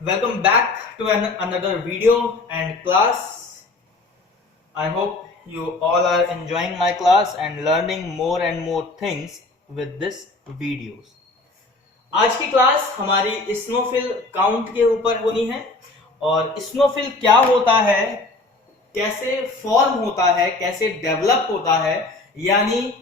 Welcome back to another video and class. I hope you all are enjoying my class and learning more and more things with this videos. आज की class हमारी स्नोफिल count के ऊपर होनी है और स्नोफिल क्या होता है, कैसे फॉर्म होता है, कैसे डेवलप होता है, यानी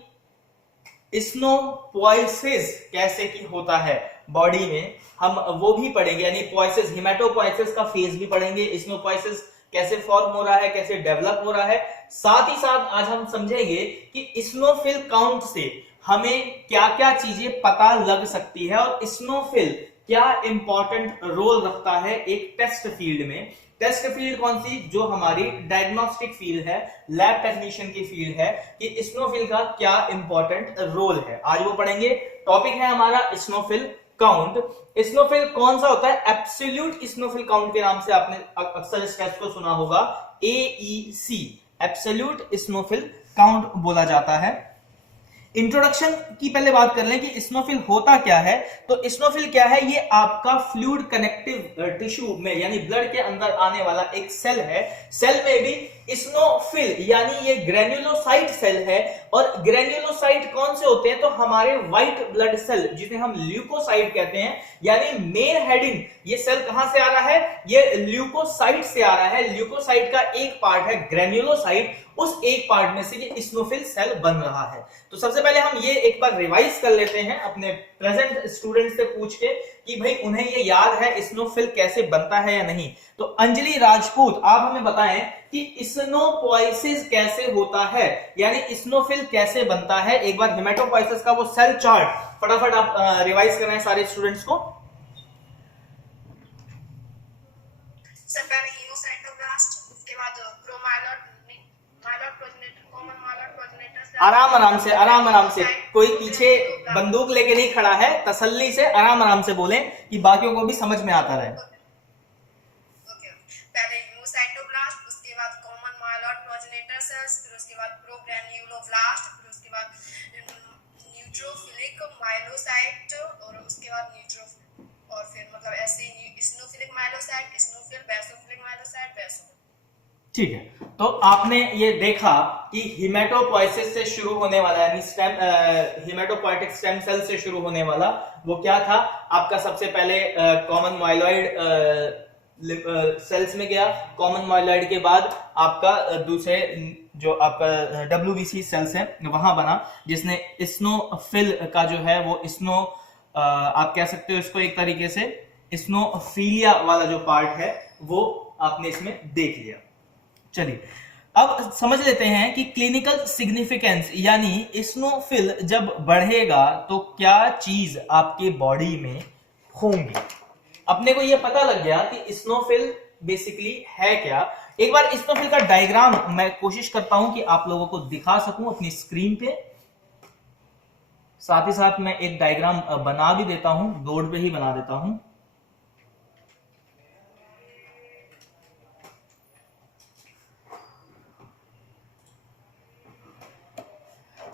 स्नोपोइसिस कैसे की होता है बॉडी में, हम वो भी पढ़ेंगे। यानी पोइसिस, हिमेटोपोइसिस का फेज भी पढ़ेंगे, स्नोपोइसिस कैसे फॉर्म हो रहा है, कैसे डेवलप हो रहा है। साथ ही साथ आज हम समझेंगे कि स्नोफिल काउंट से हमें क्या क्या चीजें पता लग सकती है और स्नोफिल क्या इंपॉर्टेंट रोल रखता है एक टेस्ट फील्ड में। टेस्ट फील्ड कौन सी? जो हमारी डायग्नोस्टिक फील्ड है, लैब टेक्नीशियन की फील्ड है, कि स्नोफिल का क्या इंपॉर्टेंट रोल है, आज वो पढ़ेंगे। टॉपिक है हमारा स्नोफिल काउंट। स्नोफिल कौन सा होता है? एब्सोल्यूट स्नोफिल काउंट के नाम से आपने अक्सर इस टेस्ट को सुना होगा, AEC, एब्सोल्यूट स्नोफिल काउंट बोला जाता है। इंट्रोडक्शन की पहले बात कर लें कि स्नोफिल होता क्या है। तो स्नोफिल क्या है? ये आपका फ्लूइड कनेक्टिव टिश्यू में यानी ब्लड के अंदर आने वाला एक सेल है। सेल में भी स्नोफिल यानी ये ग्रेन्युलोसाइट सेल है। और ग्रेन्युलोसाइट कौन से होते हैं? तो हमारे व्हाइट ब्लड सेल जिसे हम ल्यूकोसाइट कहते हैं। यानी मेन हेडिंग ये सेल कहां से आ रहा है? ये ल्यूकोसाइट से आ रहा है। ल्यूकोसाइट का एक पार्ट है ग्रेन्युलोसाइट, उस एक पार्ट में से ये स्नोफिल सेल बन रहा है। तो सबसे पहले हम ये एक बार रिवाइज कर लेते हैं अपने प्रेजेंट स्टूडेंट से पूछ के कि भाई उन्हें ये याद है स्नोफिल कैसे बनता है या नहीं। तो अंजलि राजपूत, आप हमें बताएं कि स्नोपोइसिस कैसे होता है, यानी स्नोफिल कैसे बनता है। एक बार हिमेटोपोइसिस का वो सेल चार्ट फटाफट आप रिवाइज कर रहे हैं सारे स्टूडेंट्स को। आराम से कोई पीछे बंदूक लेके नहीं खड़ा है, तसल्ली से आराम से बोलें कि बाकियों को भी समझ में आता रहे। पहले न्यूसाइटोब्लास्ट, उसके बाद कॉमन माइलॉइड प्रोजेनेटर सेल्स, फिर उसके बाद प्रोग्रेन्युलोब्लास्ट, फिर उसके बाद न्यूट्रोफिलिक माइलोसाइट और उसके बाद न्यूट्रोफिल, और फिर मतलब ऐसे स्नोफिलिक माइलोसाइट, स्नोफिल, बेसोफिलिक माइलोसाइट, बेसोफिल। ठीक है, तो आपने ये देखा कि हिमेटोपोइसिस से शुरू होने वाला यानी हिमेटोपोइटिक स्टेम सेल से शुरू होने वाला वो क्या था आपका? सबसे पहले कॉमन माइलॉइड सेल्स में गया। कॉमन माइलॉइड के बाद आपका दूसरे जो आपका WBC सेल्स है वहां बना, जिसने स्नोफिल का जो है वो आप कह सकते हो इसको एक तरीके से स्नोफिलिया वाला जो पार्ट है वो आपने इसमें देख लिया। चलिए अब समझ लेते हैं कि क्लिनिकल सिग्निफिकेंस यानी स्नोफिल जब बढ़ेगा तो क्या चीज आपके बॉडी में होंगी। अपने को यह पता लग गया कि स्नोफिल बेसिकली है क्या। एक बार स्नोफिल का डायग्राम मैं कोशिश करता हूं कि आप लोगों को दिखा सकूं अपनी स्क्रीन पे। साथ ही साथ मैं एक डायग्राम बना भी देता हूं, बोर्ड पे ही बना देता हूं।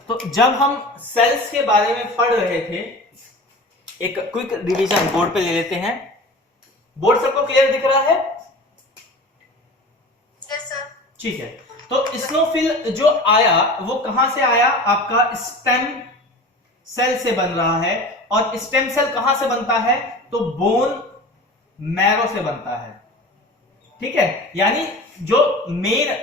तो जब हम सेल्स के बारे में पढ़ रहे थे, एक क्विक रिवीजन बोर्ड पे ले लेते हैं। बोर्ड सबको क्लियर दिख रहा है? Yes sir. ठीक है, तो स्नोफिल जो आया वो कहां से आया? आपका स्टेम सेल से बन रहा है। और स्टेम सेल कहां से बनता है? तो बोन मैरो से बनता है। ठीक है, यानी जो मेन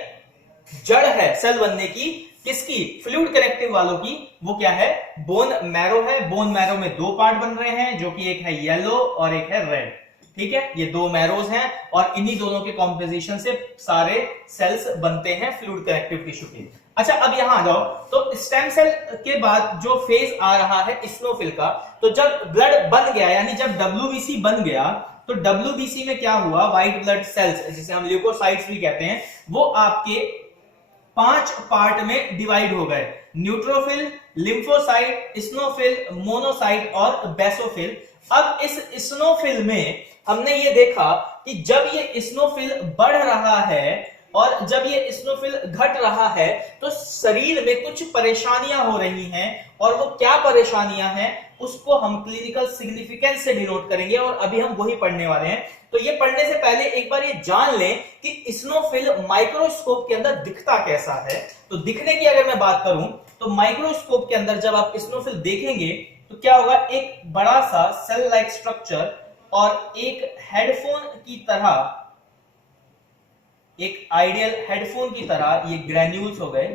जड़ है सेल बनने की, किसकी? फ्लूइड कनेक्टिव वालों की, वो क्या है? बोन मैरो है। बोन मैरो में दो पार्ट बन रहे हैं, जो कि एक है येलो और एक है रेड। ठीक है, ये दो मैरोज हैं और इन्हीं दोनों के कॉम्पोजिशन से सारे सेल्स बनते हैं फ्लूइड कनेक्टिव टिश्यू के। अच्छा, अब यहां आ जाओ। तो स्टेम सेल के बाद जो फेज आ रहा है स्नोफिल का, तो जब ब्लड बन गया यानी जब WBC बन गया, तो WBC में क्या हुआ? व्हाइट ब्लड सेल्स जिसे हम ल्यूकोसाइट्स भी कहते हैं, वो आपके 5 पार्ट में डिवाइड हो गए। न्यूट्रोफिल, लिम्फोसाइट, स्नोफिल, मोनोसाइट और बेसोफिल। अब इस स्नोफिल में हमने ये देखा कि जब ये स्नोफिल बढ़ रहा है और जब ये स्नोफिल घट रहा है तो शरीर में कुछ परेशानियां हो रही हैं। और वो क्या परेशानियां हैं? उसको हम क्लिनिकल सिग्निफिकेंस से डिनोट करेंगे और अभी हम वही पढ़ने वाले हैं। तो ये पढ़ने से पहले एक बार ये जान लें कि स्नोफिल माइक्रोस्कोप के अंदर दिखता कैसा है। तो दिखने की अगर मैं बात करूं तो माइक्रोस्कोप के अंदर जब आप स्नोफिल देखेंगे तो क्या होगा, एक बड़ा सा सेल लाइक स्ट्रक्चर और एक हेडफोन की तरह, एक आइडियल हेडफोन की तरह ये ग्रेन्यूल्स हो गए।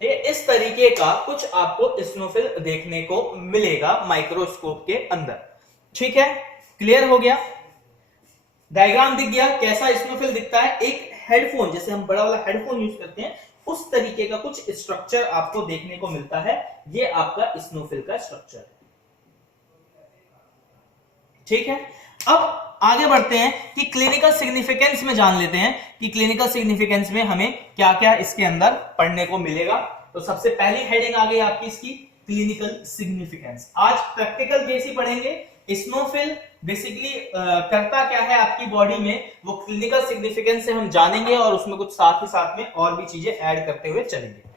इस तरीके का कुछ आपको स्नोफिल देखने को मिलेगा माइक्रोस्कोप के अंदर। ठीक है, क्लियर हो गया, डायग्राम दिख गया कैसा स्नोफिल दिखता है। एक हेडफोन, जैसे हम बड़ा वाला हेडफोन यूज करते हैं उस तरीके का कुछ स्ट्रक्चर आपको देखने को मिलता है। ये आपका स्नोफिल का स्ट्रक्चर है। ठीक है, अब आगे बढ़ते हैं कि क्लिनिकल सिग्निफिकेंस में जान लेते हैं कि क्लिनिकल सिग्निफिकेंस में हमें क्या क्या इसके अंदर पढ़ने को मिलेगा। तो सबसे पहली हेडिंग आ गई आपकी इसकी क्लिनिकल सिग्निफिकेंस। आज प्रैक्टिकल बेस ही पढ़ेंगे। स्नोफिल बेसिकली करता क्या है आपकी बॉडी में, वो क्लिनिकल सिग्निफिकेंस से हम जानेंगे और उसमें कुछ साथ ही साथ में और भी चीजें ऐड करते हुए चलेंगे।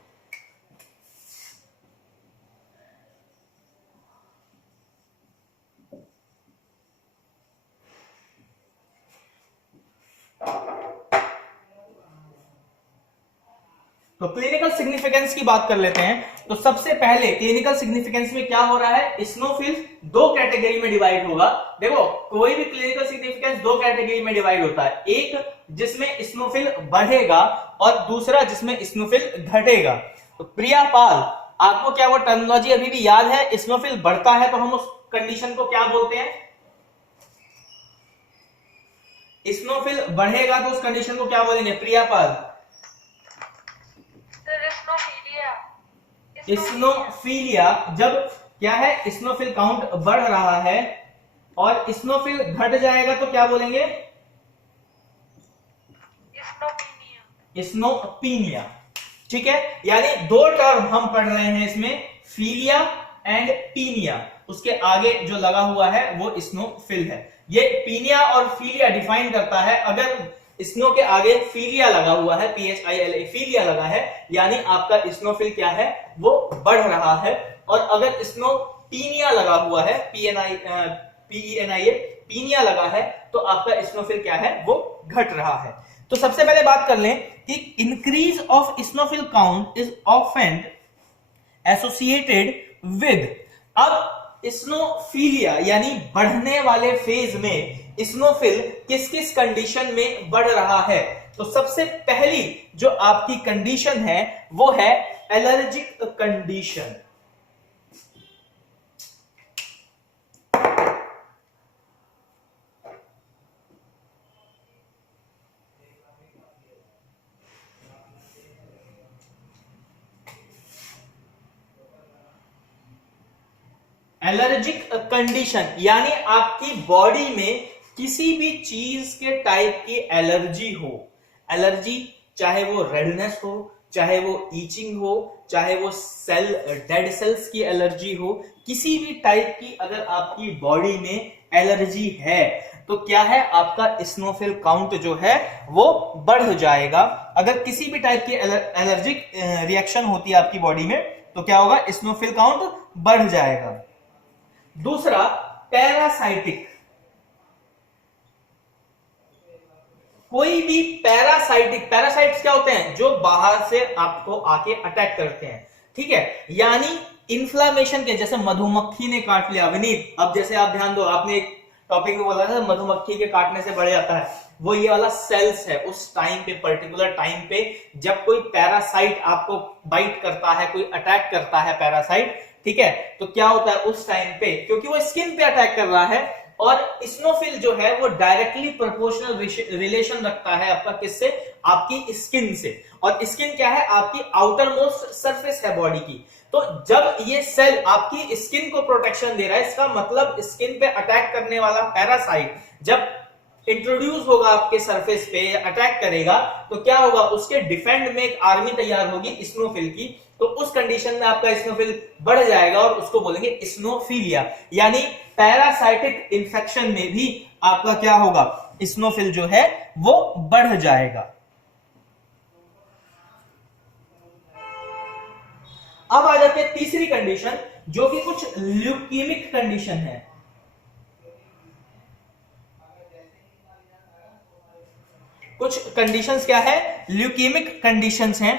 तो क्लिनिकल सिग्निफिकेंस की बात कर लेते हैं। तो सबसे पहले क्लिनिकल सिग्निफिकेंस में क्या हो रहा है, स्नोफिल दो कैटेगरी में डिवाइड होगा। देखो, कोई भी क्लिनिकल सिग्निफिकेंस दो कैटेगरी में डिवाइड होता है, एक जिसमें स्नोफिल बढ़ेगा और दूसरा जिसमें स्नोफिल घटेगा। तो प्रिया पाल, आपको क्या वो टर्मिनोलॉजी अभी भी याद है? स्नोफिल बढ़ता है तो हम उस कंडीशन को क्या बोलते हैं? स्नोफिल बढ़ेगा तो उस कंडीशन को क्या बोलेंगे प्रिया पाल? स्नोफिलिया। जब क्या है, स्नोफिल काउंट बढ़ रहा है और स्नोफिल घट जाएगा तो क्या बोलेंगे? स्नोपीनिया। ठीक है, यानी दो टर्म हम पढ़ रहे हैं इसमें, फीलिया एंड पीनिया। उसके आगे जो लगा हुआ है वो स्नोफिल है। ये पीनिया और फीलिया डिफाइन करता है। अगर स्नो के आगे फीलिया लगा हुआ है, PHILA, फीलिया लगा है, यानी आपका स्नोफिल क्या है, वो बढ़ रहा है। और अगर स्नोपीनिया लगा हुआ है, PENIA, पीनिया लगा है, तो आपका स्नोफिल क्या है, वो घट रहा है। तो सबसे पहले बात कर लें कि increase of स्नोफिल count is often associated with. अब स्नोफिलिया यानी बढ़ने वाले फेज में स्नोफिल किस किस कंडीशन में बढ़ रहा है? तो सबसे पहली जो आपकी कंडीशन है वो है एलर्जिक कंडीशन। एलर्जिक कंडीशन यानी आपकी बॉडी में किसी भी चीज के टाइप की एलर्जी हो। एलर्जी चाहे वो रेडनेस हो, चाहे वो ईचिंग हो, चाहे वो डेड सेल्स की एलर्जी हो, किसी भी टाइप की अगर आपकी बॉडी में एलर्जी है तो क्या है, आपका स्नोफिल काउंट जो है वो बढ़ जाएगा। अगर किसी भी टाइप की एलर्जिक रिएक्शन होती है आपकी बॉडी में तो क्या होगा, स्नोफिल काउंट बढ़ जाएगा। दूसरा, पैरासाइटिक। कोई भी पैरासाइट्स क्या होते हैं, जो बाहर से आपको आके अटैक करते हैं। ठीक है, यानी इन्फ्लामेशन के, जैसे मधुमक्खी ने काट लिया विनीत, अब जैसे आप ध्यान दो, आपने एक टॉपिक में बोला था मधुमक्खी के काटने से बढ़ जाता है, वो ये वाला सेल्स है। उस टाइम पे, पर्टिकुलर टाइम पे जब कोई पैरासाइट आपको बाइट करता है, कोई अटैक करता है पैरासाइट, ठीक है, तो क्या होता है उस टाइम पे, क्योंकि वो स्किन पे अटैक कर रहा है और स्नोफिल जो है वो डायरेक्टली प्रोपोर्शनल रिलेशन रखता है आपका किससे, आपकी स्किन से। और स्किन क्या है, आपकी आउटर मोस्ट सरफेस है बॉडी की। तो जब ये सेल आपकी स्किन को प्रोटेक्शन दे रहा है, इसका मतलब स्किन पे अटैक करने वाला पैरासाइट जब इंट्रोड्यूस होगा आपके सरफेस पे, अटैक करेगा, तो क्या होगा, उसके डिफेंड में एक आर्मी तैयार होगी स्नोफिल की। तो उस कंडीशन में आपका स्नोफिल बढ़ जाएगा और उसको बोलेंगे स्नोफिलिया। यानी पैरासाइटिक इंफेक्शन में भी आपका क्या होगा, स्नोफिल जो है वो बढ़ जाएगा। अब आ जाते हैं तीसरी कंडीशन, जो कि कुछ ल्यूकीमिक कंडीशन है। कुछ कंडीशंस क्या है, ल्यूकीमिक कंडीशंस हैं।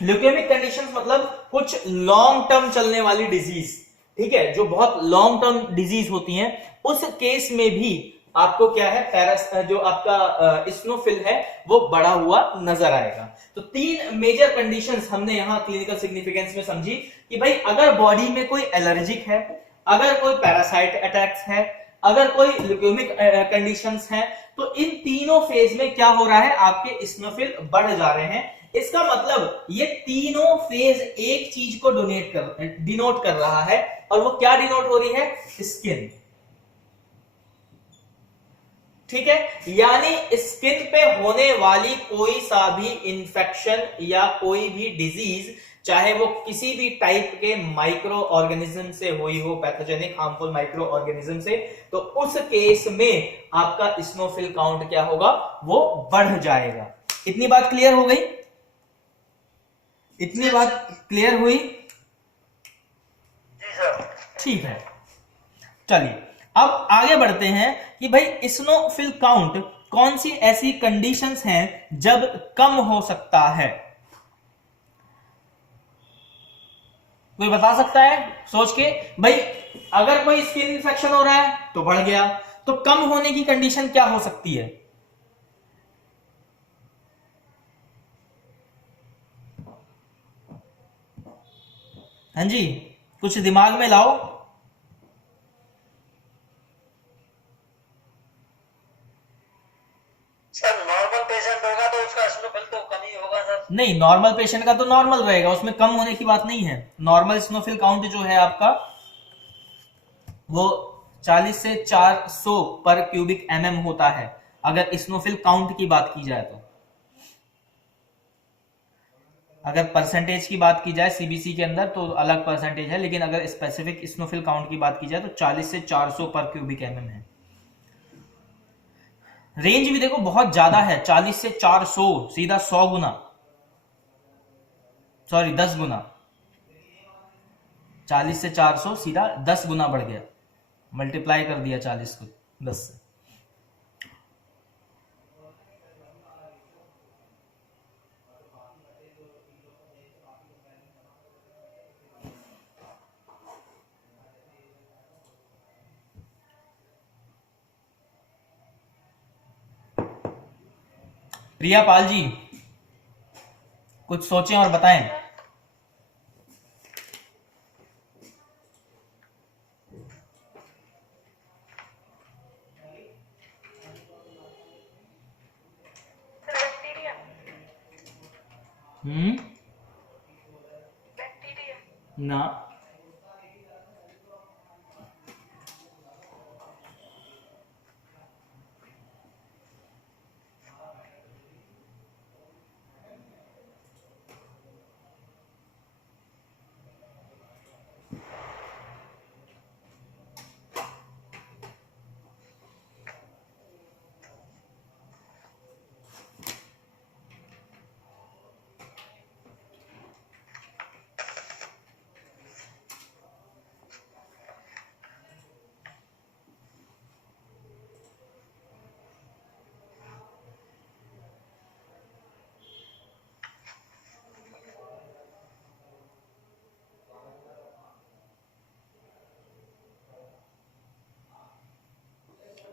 ल्यूकेमिक कंडीशंस मतलब कुछ लॉन्ग टर्म चलने वाली डिजीज, ठीक है, जो बहुत लॉन्ग टर्म डिजीज होती हैं, उस केस में भी आपको क्या है, जो आपका इस्नोफिल है वो बढ़ा हुआ नजर आएगा। तो तीन मेजर कंडीशंस हमने यहां क्लिनिकल सिग्निफिकेंस में समझी कि भाई अगर बॉडी में कोई एलर्जिक है, अगर कोई पैरासाइट अटैक्स है, अगर कोई ल्यूकेमिक कंडीशंस हैं, तो इन तीनों फेज में क्या हो रहा है, आपके इस्नोफिल बढ़ जा रहे हैं। इसका मतलब ये तीनों फेज एक चीज को डिनोट कर रहा है, और वो क्या डिनोट हो रही है, स्किन, ठीक है। यानी स्किन पे होने वाली कोई सा भी इंफेक्शन या कोई भी डिजीज, चाहे वो किसी भी टाइप के माइक्रो ऑर्गेनिज्म से हुई हो, पैथोजेनिक हार्मफुल माइक्रो ऑर्गेनिज्म से, तो उस केस में आपका इस्नोफिल काउंट क्या होगा, वो बढ़ जाएगा। इतनी बात क्लियर हो गई? इतनी बात क्लियर हुई? ठीक है, चलिए अब आगे बढ़ते हैं कि भाई इस्नोफिल काउंट कौन सी ऐसी कंडीशंस हैं जब कम हो सकता है। कोई बता सकता है सोच के? भाई अगर कोई स्किन इन्फेक्शन हो रहा है तो बढ़ गया, तो कम होने की कंडीशन क्या हो सकती है? हाँ जी, कुछ दिमाग में लाओ। सर नॉर्मल पेशेंट होगा तो उसका इस्नोफिल तो कम ही होगा सर। नहीं, नॉर्मल पेशेंट का तो नॉर्मल रहेगा, उसमें कम होने की बात नहीं है। नॉर्मल इस्नोफिल काउंट जो है आपका वो 40 से 400 पर क्यूबिक एमएम होता है, अगर इस्नोफिल काउंट की बात की जाए तो। अगर परसेंटेज की बात की जाए सीबीसी के अंदर तो अलग परसेंटेज है, लेकिन अगर स्पेसिफिक इस्नोफिल काउंट की बात की जाए तो 40 से 400 पर क्यूबिक एमएम है। रेंज भी देखो बहुत ज्यादा है, 40 से 400, सीधा 100 गुना, सॉरी 10 गुना, 40 से 400 सीधा 10 गुना बढ़ गया, मल्टीप्लाई कर दिया 40 को 10 से। प्रिया पाल जी कुछ सोचें और बताएं। बैक्टीरिया। बैक्टीरिया ना,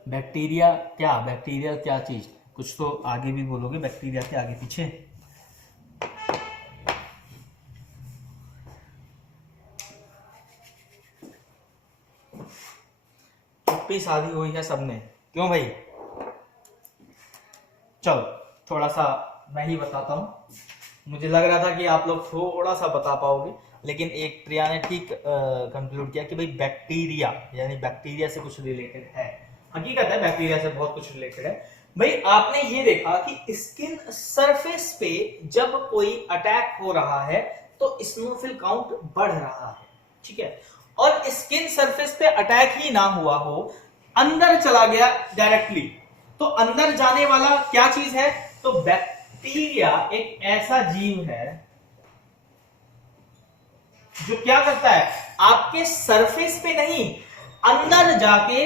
बैक्टीरिया क्या, बैक्टीरिया क्या चीज, कुछ तो आगे भी बोलोगे बैक्टीरिया के आगे पीछे। चुप्पी साधी हुई है सबने, क्यों भाई? चलो थोड़ा सा मैं ही बताता हूं। मुझे लग रहा था कि आप लोग थोड़ा सा बता पाओगे, लेकिन एक प्रिया ने ठीक कंक्लूड किया कि भाई बैक्टीरिया यानी बैक्टीरिया से कुछ रिलेटेड है। हकीकत है बैक्टीरिया से बहुत कुछ रिलेटेड है। भाई आपने ये देखा कि स्किन सरफेस पे जब कोई अटैक हो रहा है तो इस्नोफिल काउंट बढ़ रहा है, ठीक है। और स्किन सरफेस पे अटैक ही ना हुआ हो, अंदर चला गया डायरेक्टली, तो अंदर जाने वाला क्या चीज है? तो बैक्टीरिया एक ऐसा जीव है जो क्या करता है, आपके सरफेस पे नहीं, अंदर जाके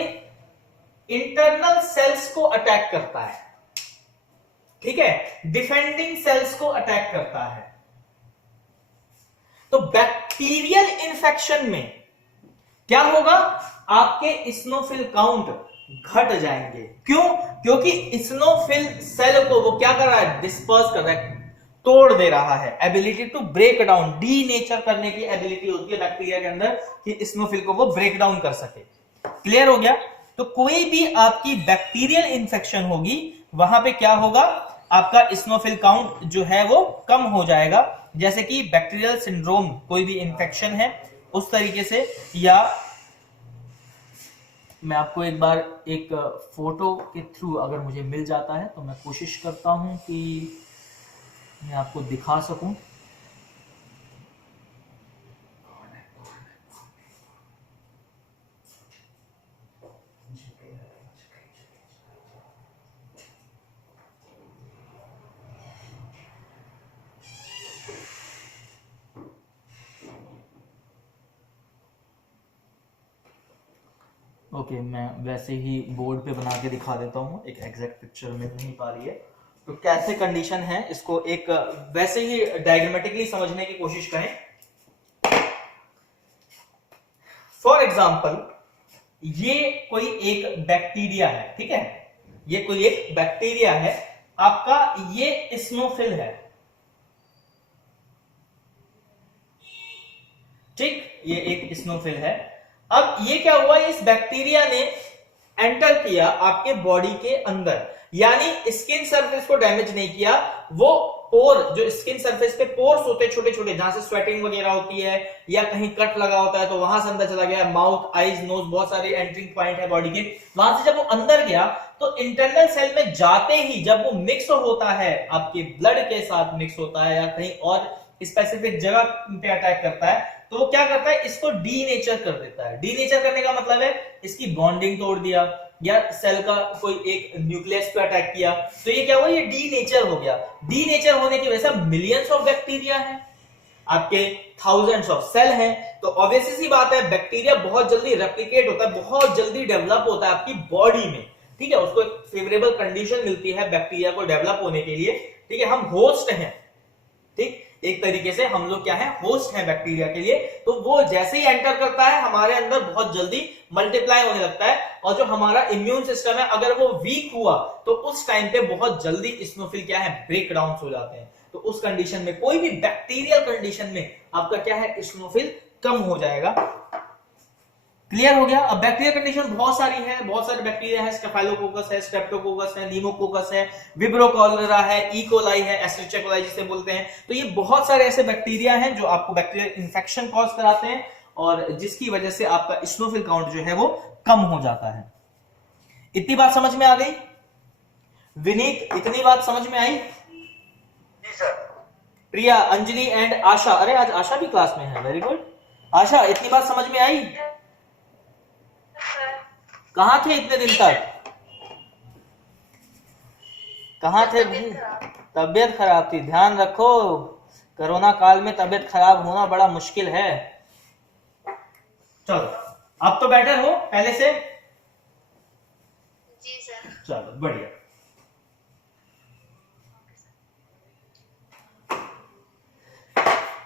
इंटरनल सेल्स को अटैक करता है, ठीक है, डिफेंडिंग सेल्स को अटैक करता है। तो बैक्टीरियल इन्फेक्शन में क्या होगा? आपके इस्नोफिल काउंट घट जाएंगे। क्यों? क्योंकि इस्नोफिल सेल को वो क्या कर रहा है? डिस्पर्स कर रहा है, तोड़ दे रहा है। Ability to break down, denature करने की एबिलिटी होती है बैक्टीरिया के अंदर कि इस्नोफिल को वो ब्रेक डाउन कर सके। क्लियर हो गया? तो कोई भी आपकी बैक्टीरियल इंफेक्शन होगी, वहां पे क्या होगा? आपका इस्नोफिल काउंट जो है वो कम हो जाएगा। जैसे कि बैक्टीरियल सिंड्रोम, कोई भी इंफेक्शन है उस तरीके से। या मैं आपको एक बार एक फोटो के थ्रू अगर मुझे मिल जाता है तो मैं कोशिश करता हूं कि मैं आपको दिखा सकूं। ओके, मैं वैसे ही बोर्ड पे बना के दिखा देता हूँ, एक एग्जैक्ट पिक्चर मिल नहीं पा रही है। तो कैसे कंडीशन है, इसको एक वैसे ही डायग्रामेटिकली समझने की कोशिश करें। फॉर एग्जाम्पल, ये कोई एक बैक्टीरिया है, ठीक है, ये कोई एक बैक्टीरिया है, आपका ये इस्नोफिल है, ठीक, ये एक इस्नोफिल है। अब ये क्या हुआ? इस बैक्टीरिया ने एंटर किया आपके बॉडी के अंदर, यानी स्किन सरफेस को डैमेज नहीं किया, वो पोर, जो स्किन सरफेस पे पोर्स होते हैं छोटे छोटे, जहां से स्वेटिंग वगैरह होती है या कहीं कट लगा होता है तो वहां से अंदर चला गया। माउथ, आईज, नोज, बहुत सारे एंट्रिंग पॉइंट है बॉडी के, वहां से जब वो अंदर गया तो इंटरनल सेल में जाते ही जब वो मिक्स होता है, आपके ब्लड के साथ मिक्स होता है या कहीं और स्पेसिफिक जगह पे अटैक करता है, तो वो क्या करता है? इसको डीनेचर कर देता है। डीनेचर करने का मतलब है इसकी बॉन्डिंग तोड़ दिया या सेल का कोई एक न्यूक्लियस पे अटैक किया, तो ये क्या हुआ? ये डीनेचर हो गया। डीनेचर होने की वजह से मिलियंस ऑफ बैक्टीरिया है, आपके थाउजेंड्स ऑफ सेल हैं, तो ऑब्वियसली सी बात है बैक्टीरिया बहुत जल्दी रेप्लिकेट होता है, बहुत जल्दी डेवलप होता है आपकी बॉडी में, ठीक है। उसको एक फेवरेबल कंडीशन मिलती है बैक्टीरिया को डेवलप होने के लिए, ठीक है। हम होस्ट हैं, ठीक, एक तरीके से हम लोग क्या है? होस्ट हैं बैक्टीरिया के लिए। तो वो जैसे ही एंटर करता है हमारे अंदर बहुत जल्दी मल्टीप्लाई होने लगता है, और जो हमारा इम्यून सिस्टम है अगर वो वीक हुआ तो उस टाइम पे बहुत जल्दी इस्नोफिल क्या है? ब्रेक डाउन हो जाते हैं। तो उस कंडीशन में, कोई भी बैक्टीरियल कंडीशन में आपका क्या है? इस्नोफिल कम हो जाएगा। क्लियर हो गया? अब बैक्टीरियल कंडीशन बहुत सारी है, बहुत सारे बैक्टीरिया है, स्टेफाइलोकोकस है, स्ट्रेप्टोकोकस है, नीमोकोकस है, विब्रो कॉलरा है, ई कोलाई है, एस्टरिचा कोलाई जिसे बोलते हैं। तो ये बहुत सारे ऐसे बैक्टीरिया हैं जो आपको बैक्टीरियल इंफेक्शन कॉज कराते हैं और जिसकी वजह से आपका इस्नोफिल काउंट जो है वो कम हो जाता है। इतनी बात समझ में आ गई? विनीत, इतनी बात समझ में आई? जी सर। प्रिया, अंजलि एंड आशा, अरे आज आशा भी क्लास में है, वेरी गुड। आशा, इतनी बात समझ में आई? कहां थे इतने दिन तक? कहां थे? तबीयत खराब थी, ध्यान रखो, कोरोना काल में तबीयत खराब होना बड़ा मुश्किल है। चलो, अब तो बेटर हो पहले से? जी सर। चलो बढ़िया।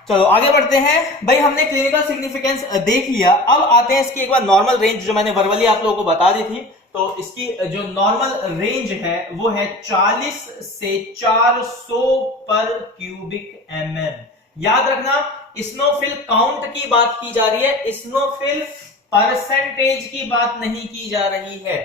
चलो आगे बढ़ते हैं। भाई हमने क्लिनिकल सिग्निफिकेंस देख लिया, अब आते हैं इसकी एक बार नॉर्मल रेंज, जो मैंने वर्बली आप लोगों को बता दी थी। तो इसकी जो नॉर्मल रेंज है वो है 40 से 400 पर क्यूबिक mm। याद रखना, इस्नोफिल काउंट की बात की जा रही है, इस्नोफिल परसेंटेज की बात नहीं की जा रही है।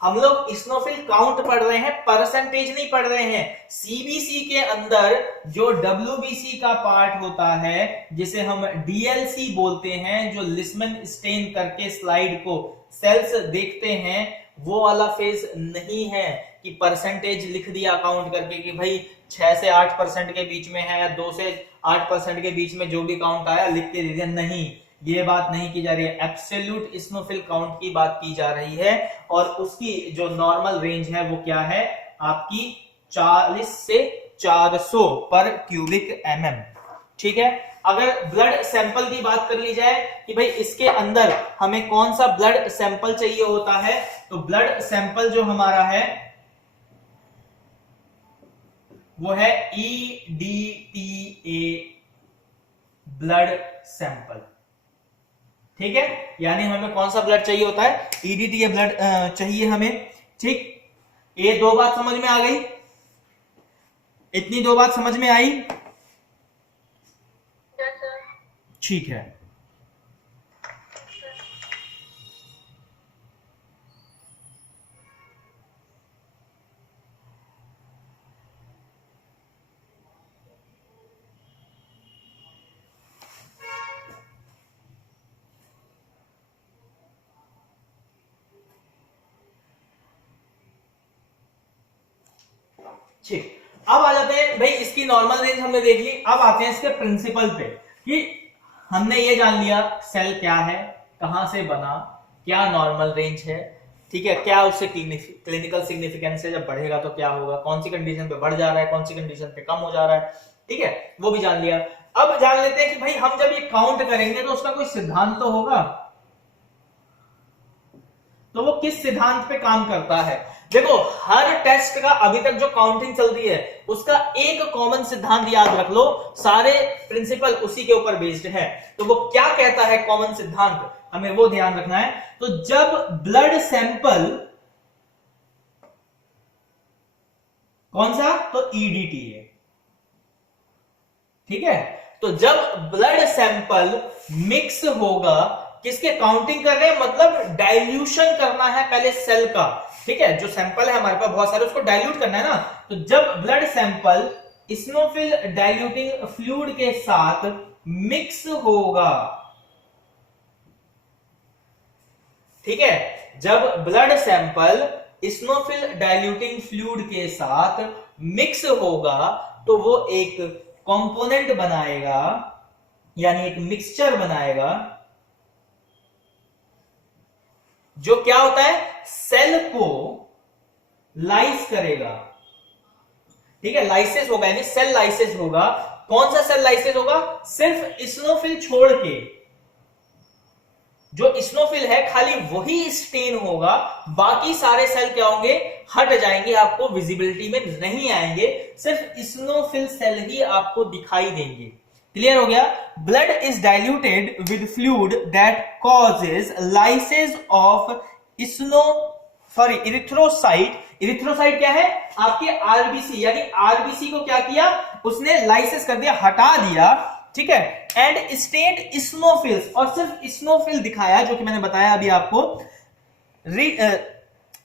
हम लोग इस्नोफिल काउंट पढ़ रहे हैं, परसेंटेज नहीं पढ़ रहे हैं। सीबीसी के अंदर जो डब्ल्यूबीसी का पार्ट होता है, जिसे हम डीएलसी बोलते हैं, जो लिस्मन स्टेन करके स्लाइड को सेल्स देखते हैं, वो वाला फेज नहीं है कि परसेंटेज लिख दिया काउंट करके कि भाई 6 से 8% के बीच में है या 2 से 8% के बीच में जो भी काउंट आया लिख के दे दिया। नहीं, ये बात नहीं की जा रही है। एब्सोल्यूट स्नोफिल काउंट की बात की जा रही है और उसकी जो नॉर्मल रेंज है वो क्या है आपकी 40 से 400 पर क्यूबिक mm। ठीक है, अगर ब्लड सैंपल की बात कर ली जाए कि भाई इसके अंदर हमें कौन सा ब्लड सैंपल चाहिए होता है, तो ब्लड सैंपल जो हमारा है वो है EDTA ब्लड सैंपल। ठीक है, यानी हमें कौन सा ब्लड चाहिए होता है, EDTA ब्लड चाहिए हमें। ठीक, ये दो बात समझ में आ गई, इतनी दो बात समझ में आई। ठीक है, ठीक। अब आ जाते हैं भाई, इसकी नॉर्मल रेंज हमने देख ली, अब आते हैं इसके प्रिंसिपल पे कि हमने ये जान लिया सेल क्या है, कहां से बना, क्या नॉर्मल रेंज है, ठीक है, क्या उससे क्लिनिकल सिग्निफिकेंस है, जब बढ़ेगा तो क्या होगा, कौन सी कंडीशन पे बढ़ जा रहा है, कौन सी कंडीशन पे कम हो जा रहा है, ठीक है, वो भी जान लिया। अब जान लेते हैं कि भाई हम जब ये काउंट करेंगे तो उसका कोई सिद्धांत तो होगा, तो वो किस सिद्धांत पे काम करता है। देखो, हर टेस्ट का अभी तक जो काउंटिंग चल रही है उसका एक कॉमन सिद्धांत याद रख लो, सारे प्रिंसिपल उसी के ऊपर बेस्ड है। तो वो क्या कहता है कॉमन सिद्धांत, हमें वो ध्यान रखना है। तो जब ब्लड सैंपल, कौन सा, तो EDTA, ठीक है, तो जब ब्लड सैंपल मिक्स होगा, किसके काउंटिंग कर रहे हैं, मतलब डाइल्यूशन करना है पहले सेल का, ठीक है, जो सैंपल है हमारे पास बहुत सारे, उसको डाइल्यूट करना है ना। तो जब ब्लड सैंपल स्नोफिल डाइल्यूटिंग फ्लूइड के साथ मिक्स होगा, ठीक है, जब ब्लड सैंपल स्नोफिल डाइल्यूटिंग फ्लूइड के साथ मिक्स होगा तो वो एक कंपोनेंट बनाएगा, यानी एक मिक्सचर बनाएगा, जो क्या होता है, सेल को लाइस करेगा, ठीक है, लाइसेस होगा, यानी सेल लाइसेस होगा। कौन सा सेल लाइसेस होगा, सिर्फ स्नोफिल छोड़ के, जो स्नोफिल है खाली वही स्टेन होगा, बाकी सारे सेल क्या होंगे, हट जाएंगे, आपको विजिबिलिटी में नहीं आएंगे, सिर्फ स्नोफिल सेल ही आपको दिखाई देंगे। क्लियर हो गया। Blood is diluted with fluid that causes lysis of erythrocyte. Erythrocyte क्या है, आपके आरबीसी, यानी आरबीसी को क्या किया उसने, लाइसेस कर दिया, हटा दिया, ठीक है, एंड स्टेट स्नोफिल्स, और सिर्फ स्नोफिल दिखाया, जो कि मैंने बताया अभी आपको,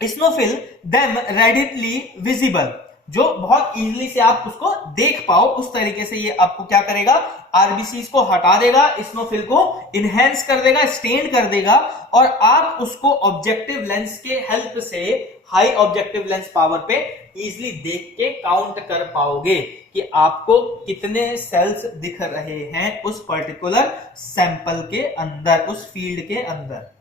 स्नोफिल देम रेडिटली विजिबल, जो बहुत इजीली से आप उसको देख पाओ, उस तरीके से ये आपको क्या करेगा, आरबीसी को हटा देगा, स्नोफिल को इनहेंस कर देगा, स्टेन कर देगा, और आप उसको ऑब्जेक्टिव लेंस के हेल्प से हाई ऑब्जेक्टिव लेंस पावर पे इजीली देख के काउंट कर पाओगे कि आपको कितने सेल्स दिख रहे हैं उस पर्टिकुलर सैंपल के अंदर, उस फील्ड के अंदर,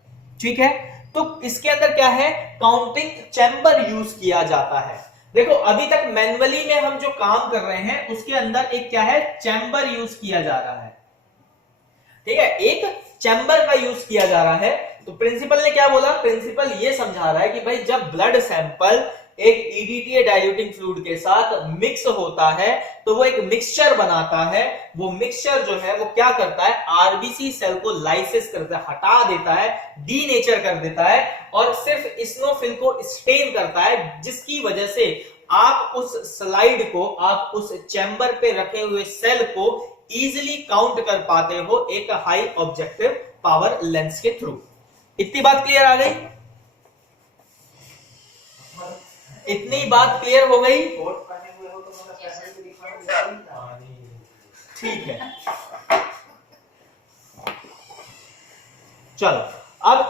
ठीक है। तो इसके अंदर क्या है, काउंटिंग चैम्बर यूज किया जाता है। देखो, अभी तक मैन्युअली में हम जो काम कर रहे हैं उसके अंदर एक क्या है, चैम्बर यूज किया जा रहा है, ठीक है, एक चैम्बर का यूज किया जा रहा है। तो प्रिंसिपल ने क्या बोला, प्रिंसिपल ये समझा रहा है कि भाई जब ब्लड सैंपल एक EDTA डाइल्यूटिंग फ्लूइड के साथ मिक्स होता है तो वो एक मिक्सचर बनाता है, वो मिक्सचर जो है वो क्या करता है, आरबीसी सेल को लाइसेस करता है, हटा देता है, डीनेचर कर देता है, और सिर्फ स्नोफिल को स्टेन करता है, जिसकी वजह से आप उस स्लाइड को, आप उस चैम्बर पे रखे हुए सेल को इजीली काउंट कर पाते हो एक हाई ऑब्जेक्टिव पावर लेंस के थ्रू। इतनी बात क्लियर आ गई, इतनी बात क्लियर हो गई, ठीक है। चलो अब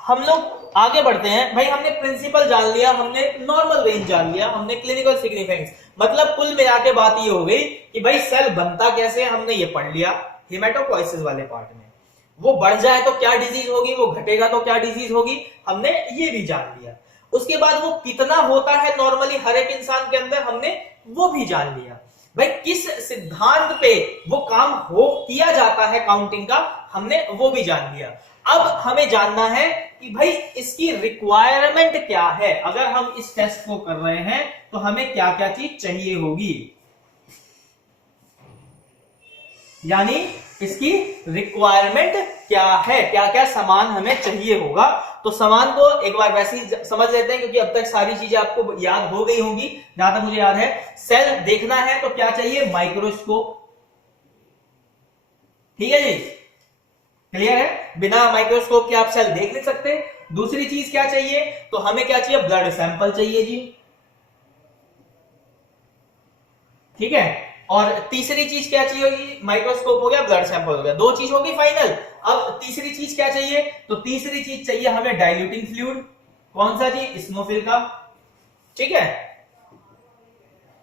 हम लोग आगे बढ़ते हैं भाई। हमने प्रिंसिपल जान लिया, हमने नॉर्मल रेंज जान लिया, हमने क्लिनिकल सिग्निफिकेंस, मतलब कुल मिला के बात ये हो गई कि भाई सेल बनता कैसे, हमने ये पढ़ लिया हेमेटोपोइसिस वाले पार्ट में। वो बढ़ जाए तो क्या डिजीज होगी, वो घटेगा तो क्या डिजीज होगी, हमने ये भी जान लिया। उसके बाद वो कितना होता है नॉर्मली हर एक इंसान के अंदर, हमने वो भी जान लिया। भाई किस सिद्धांत पे वो काम हो किया जाता है काउंटिंग का, हमने वो भी जान लिया। अब हमें जानना है कि भाई इसकी रिक्वायरमेंट क्या है। अगर हम इस टेस्ट को कर रहे हैं तो हमें क्या क्या चीज चाहिए होगी, यानी इसकी रिक्वायरमेंट क्या है, क्या क्या सामान हमें चाहिए होगा। तो सामान को एक बार वैसे ही समझ लेते हैं, क्योंकि अब तक सारी चीजें आपको याद हो गई होंगी जहां तक मुझे याद है। सेल देखना है तो क्या चाहिए, माइक्रोस्कोप, ठीक है जी, क्लियर है। बिना माइक्रोस्कोप के आप सेल देख नहीं सकते। दूसरी चीज क्या चाहिए, तो हमें क्या चाहिए, ब्लड सैंपल चाहिए जी, ठीक है। और तीसरी चीज क्या चाहिए होगी, माइक्रोस्कोप हो गया, ब्लड सैंपल हो गया, दो चीज होगी फाइनल। अब तीसरी चीज क्या चाहिए, तो तीसरी चीज चाहिए हमें डाइल्यूटिंग फ्लूइड। कौन सा जी, स्नोफिल का, ठीक है,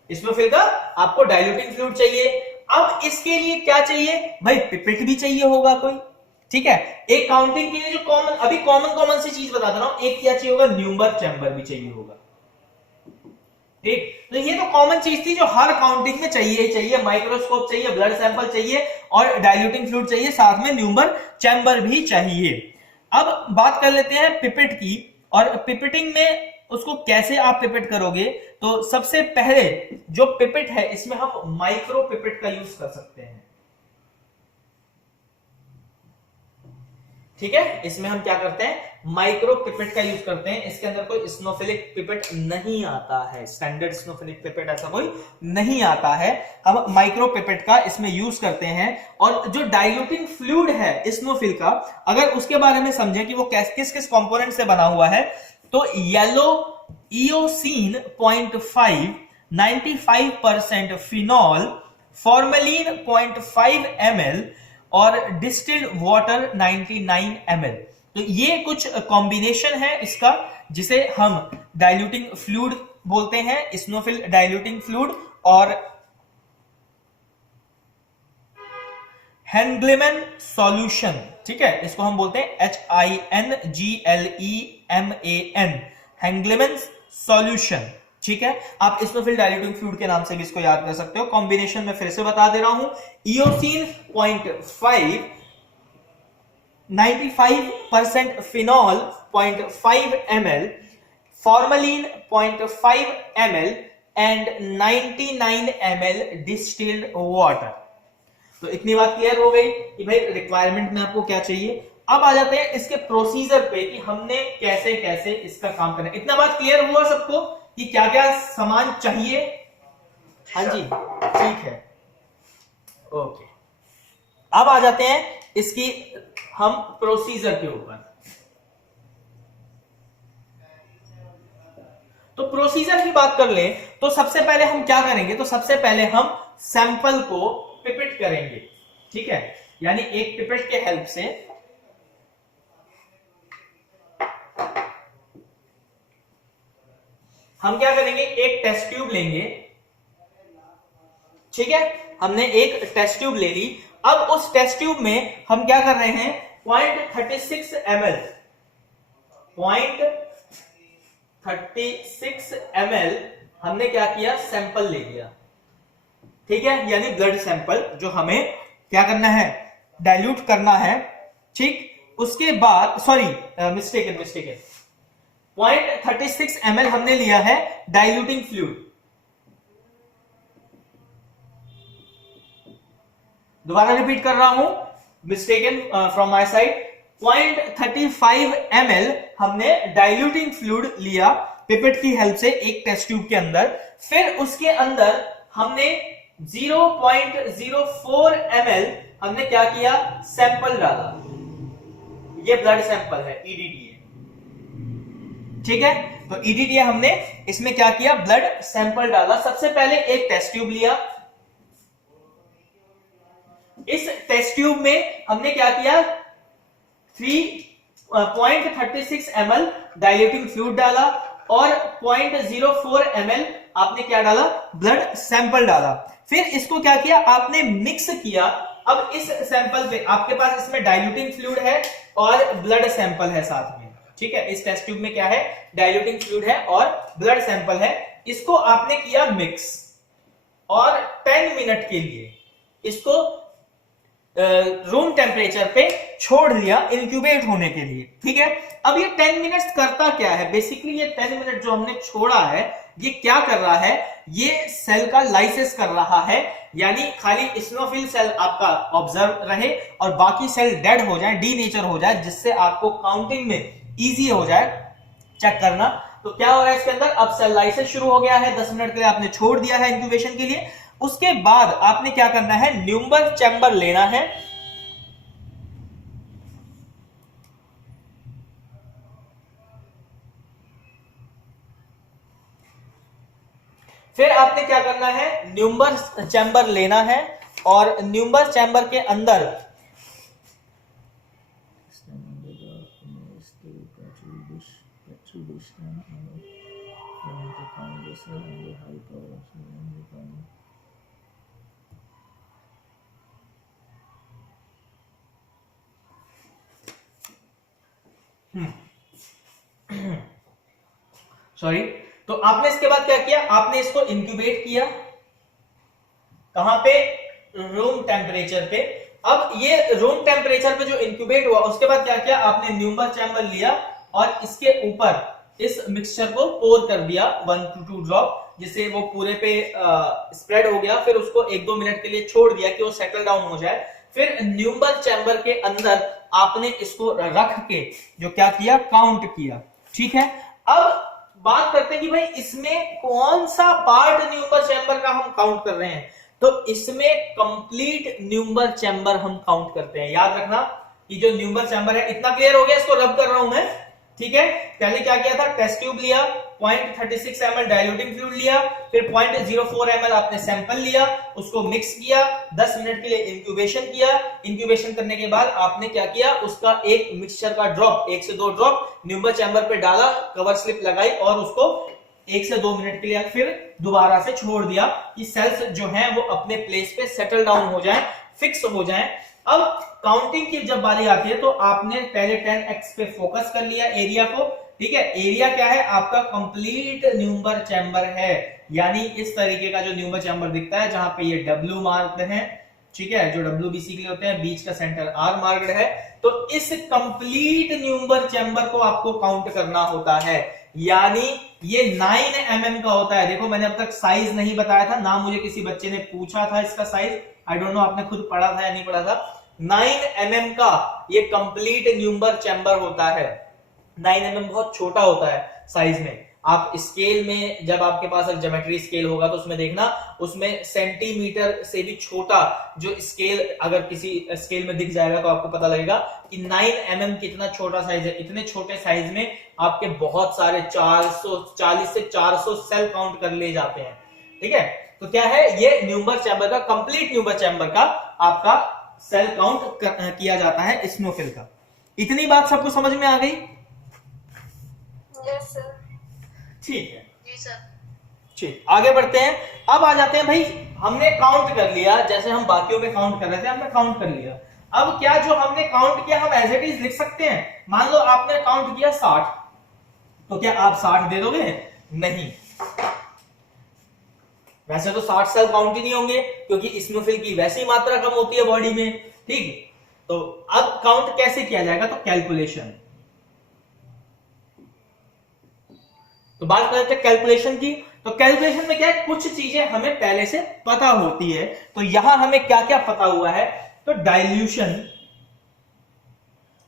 स्नोफिल का आपको डाइल्यूटिंग फ्लूइड चाहिए। अब इसके लिए क्या चाहिए भाई, पिपेट भी चाहिए होगा कोई, ठीक है। एक काउंटिंग के लिए जो कॉमन, अभी कॉमन सी चीज बता दे रहा हूं, एक क्या चाहिए होगा, न्यूमर चैम्बर भी चाहिए होगा, ठीक। तो ये तो कॉमन चीज थी जो हर काउंटिंग में चाहिए, माइक्रोस्कोप चाहिए, ब्लड सैंपल चाहिए और डाइल्यूटिंग फ्लूइड चाहिए, साथ में न्यूमर चैम्बर भी चाहिए। अब बात कर लेते हैं पिपेट की, और पिपेटिंग में उसको कैसे आप पिपेट करोगे। तो सबसे पहले जो पिपेट है इसमें हम माइक्रो पिपेट का यूज कर सकते हैं, ठीक है। इसमें हम क्या करते हैं, माइक्रो पिपेट का यूज करते हैं। इसके अंदर कोई स्नोफिलिक पिपेट नहीं आता है, स्टैंडर्ड स्नोफिलिक पिपेट ऐसा कोई नहीं आता है। हम माइक्रो पिपेट का इसमें यूज करते हैं। और जो डाइल्यूटिंग फ्लूइड है स्नोफिल का, अगर उसके बारे में समझें कि वो किस किस कंपोनेंट से बना हुआ है, तो yellow eosin 0.5, 95% phenol, formalin 0.5 ml और डिस्टिल्ड वाटर 99 ml। तो ये कुछ कॉम्बिनेशन है इसका, जिसे हम डाइल्यूटिंग फ्लूइड बोलते हैं, स्नोफिल डाइल्यूटिंग फ्लूइड। और हेंग्लेमन सॉल्यूशन, ठीक है, इसको हम बोलते हैं HINGLEMAN, हेंग्लेमन सॉल्यूशन, ठीक है। आप स्नोफिल डाइल्यूटिंग फ्लूइड के नाम से भी इसको याद कर सकते हो। कॉम्बिनेशन में फिर से बता दे रहा हूं, eosin 0.5, 95% phenol 0.5 ml, formalin 0.5 ml and 99 ml distilled water. तो इतनी बात क्लियर हो गई कि भाई रिक्वायरमेंट में आपको क्या चाहिए। अब आ जाते हैं इसके प्रोसीजर पे कि हमने कैसे कैसे इसका काम करना है। इतना बात क्लियर हुआ सबको कि क्या क्या सामान चाहिए, हाँ जी, ठीक है, ओके। अब आ जाते हैं इसकी हम प्रोसीजर के ऊपर। तो प्रोसीजर की बात कर लें तो सबसे पहले हम क्या करेंगे, तो सबसे पहले हम सैंपल को पिपेट करेंगे, ठीक है, यानी एक पिपेट के हेल्प से हम क्या करेंगे, एक टेस्ट ट्यूब लेंगे, ठीक है। हमने एक टेस्ट ट्यूब ले ली। अब उस टेस्ट ट्यूब में हम क्या कर रहे हैं, 0.36 ml, 0.36 ml हमने क्या किया, सैंपल ले लिया, ठीक है, यानी ब्लड सैंपल जो हमें क्या करना है, डाइल्यूट करना है, ठीक। उसके बाद मिस्टेकन 0.36 ml हमने लिया है डाइल्यूटिंग फ्लूइड। दोबारा रिपीट कर रहा हूं, mistaken from my side. 0.35 ml हमने डाइल्यूटिंग फ्लूइड लिया पिपेट की हेल्प से एक टेस्ट ट्यूब के अंदर। फिर उसके अंदर हमने 0.04 ml हमने क्या किया, सैंपल डाला। ये ब्लड सैंपल है, EDTA, ठीक है। तो EDTA हमने इसमें क्या किया, ब्लड सैंपल डाला। सबसे पहले एक टेस्ट ट्यूब लिया, इस टेस्ट ट्यूब में हमने क्या किया, 3 0.36 ml डाइल्यूटिंग फ्लूइड डाला और 0.04 ml आपने क्या डाला, ब्लड सैंपल डाला। फिर इसको क्या किया आपने, मिक्स किया। अब इस सैंपल पे आपके पास इसमें डाइल्यूटिंग फ्लूइड है और ब्लड सैंपल है साथ में, ठीक है। इस टेस्ट ट्यूब में क्या है, डाइल्यूटिंग फ्लूइड है और ब्लड सैंपल है। इसको आपने किया मिक्स और 10 मिनट के लिए इसको रूम टेम्परेचर पे छोड़ दिया इंक्यूबेट होने के लिए, ठीक है। अब ये 10 मिनट्स करता क्या है, बेसिकली ये 10 मिनट जो हमने छोड़ा है ये क्या कर रहा है, ये सेल का लाइसिस कर रहा है, यानी खाली इस्नोफिल सेल आपका ऑब्जर्व रहे और बाकी सेल डेड हो जाए, डीनेचर हो जाए, जिससे आपको काउंटिंग में इजी हो जाए चेक करना। तो क्या हो रहा है इसके अंदर, अब सेल लाइसिस शुरू हो गया है, 10 मिनट के लिए आपने छोड़ दिया है इंक्यूबेशन के लिए। उसके बाद आपने क्या करना है, न्यूम्बर चैम्बर लेना है। फिर आपने क्या करना है, न्यूम्बर चैम्बर लेना है और न्यूम्बर चैम्बर के अंदर सॉरी, तो आपने इसके बाद क्या किया, आपने इसको इंक्यूबेट किया कहां पे, रूम टेम्परेचर पे। अब ये रूम टेम्परेचर पे जो इंक्यूबेट हुआ उसके बाद क्या किया आपने, न्यूम्बर चैम्बर लिया और इसके ऊपर इस मिक्सचर को पोर कर दिया 1 to 2 ड्रॉप, जिससे वो पूरे पे स्प्रेड हो गया। फिर उसको 1-2 मिनट के लिए छोड़ दिया कि वो सेटल डाउन हो जाए। फिर न्यूम्बर चैम्बर के अंदर आपने इसको रख के जो क्या किया, काउंट किया, ठीक है। अब बात करते हैं कि भाई इसमें कौन सा पार्ट न्यूम्बर चैम्बर का हम काउंट कर रहे हैं, तो इसमें कंप्लीट न्यूम्बर चैम्बर हम काउंट करते हैं। याद रखना कि जो न्यूम्बर चैम्बर है, इतना क्लियर हो गया, इसको रब कर रहा हूं मैं, ठीक है। पहले क्या किया था, टेस्ट ट्यूब लिया, 0.36 ml डाइल्यूटिंग फ्लूइड लिया, फिर 0.04 ml आपने सैंपल लिया, उसको मिक्स किया, 10 मिनट के लिए इंक्यूबेशन किया। इंक्यूबेशन करने के बाद आपने क्या किया, उसका एक मिक्सचर का ड्रॉप, 1 से 2 ड्रॉप न्यूम्बर चैम्बर पे डाला, कवर स्लिप लगाई और उसको 1 से 2 मिनट के लिए फिर दोबारा से छोड़ दिया कि सेल्स जो हैं वो अपने प्लेस पे सेटल डाउन हो जाएं, फिक्स हो जाएं। अब काउंटिंग की जब बारी आती है तो आपने पहले 10x पे फोकस कर लिया एरिया को, ठीक है। एरिया क्या है आपका, कंप्लीट न्यूम्बर चैम्बर है, यानी इस तरीके का जो न्यूम्बर चैम्बर दिखता है जहां पे ये W मार्क्ड है, ठीक है, जो WBC के लिए होते हैं, बीच का सेंटर R मार्क्ड है। तो इस कंप्लीट न्यूम्बर चैम्बर को आपको काउंट करना होता है, यानी ये 9 mm का होता है। देखो मैंने अब तक साइज नहीं बताया था ना, मुझे किसी बच्चे ने पूछा था इसका साइज, आई डोंट नो आपने खुद पढ़ा था या नहीं पढ़ा था। 9 mm का ये कंप्लीट न्यूम्बर चैम्बर होता है। 9 mm बहुत छोटा होता है साइज में। आप स्केल में, जब आपके पास ज्योमेट्री स्केल होगा तो उसमें देखना, उसमें सेंटीमीटर से भी छोटा जो स्केल अगर किसी स्केल में दिख जाएगा तो आपको पता लगेगा कि 9 mm कितना छोटा साइज है। इतने छोटे साइज में आपके बहुत सारे 440 से 400 सेल काउंट कर ले जाते हैं, ठीक है। तो क्या है, ये न्यूम्बर चैम्बर का, कंप्लीट न्यूम्बर चैम्बर का आपका सेल काउंट किया जाता है स्नोफिल का। इतनी बात सबको समझ में आ गई? Yes sir. ठीक है जी सर। ठीक, आगे बढ़ते हैं। अब आ जाते हैं भाई, हमने काउंट कर लिया, जैसे हम बाकियों में काउंट कर रहे थे, हमने काउंट कर लिया। अब क्या जो हमने काउंट किया हम एज इट इज लिख सकते हैं? मान लो आपने काउंट किया 60, तो क्या आप 60 दे दोगे? नहीं, वैसे तो 60 सेल काउंट ही नहीं होंगे क्योंकि स्नोफिल की वैसी मात्रा कम होती है बॉडी में, ठीक। तो अब काउंट कैसे किया जाएगा? तो कैलकुलेशन। तो बात करते हैं कैलकुलेशन की। तो कैलकुलेशन में क्या है, कुछ चीजें हमें पहले से पता होती है। तो यहां हमें क्या क्या पता हुआ है? तो डाइल्यूशन,